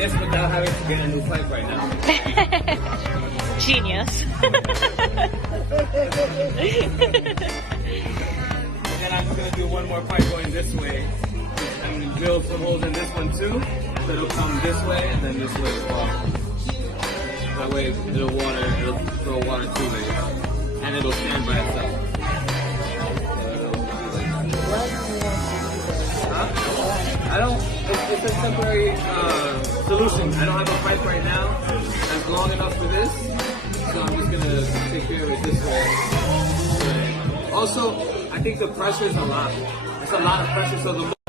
this without having to get a new pipe right now. Genius. And then I'm gonna do one more pipe going this way. I'm gonna drill some holes in this one too. So it'll come this way and then this way as well. That way it'll throw water two ways. And it'll stand by itself. I don't, it's a temporary solution. I don't have a pipe right now that's long enough for this. So I'm just gonna take care of it this way. Also, I think the pressure is a lot. It's a lot of pressure, so the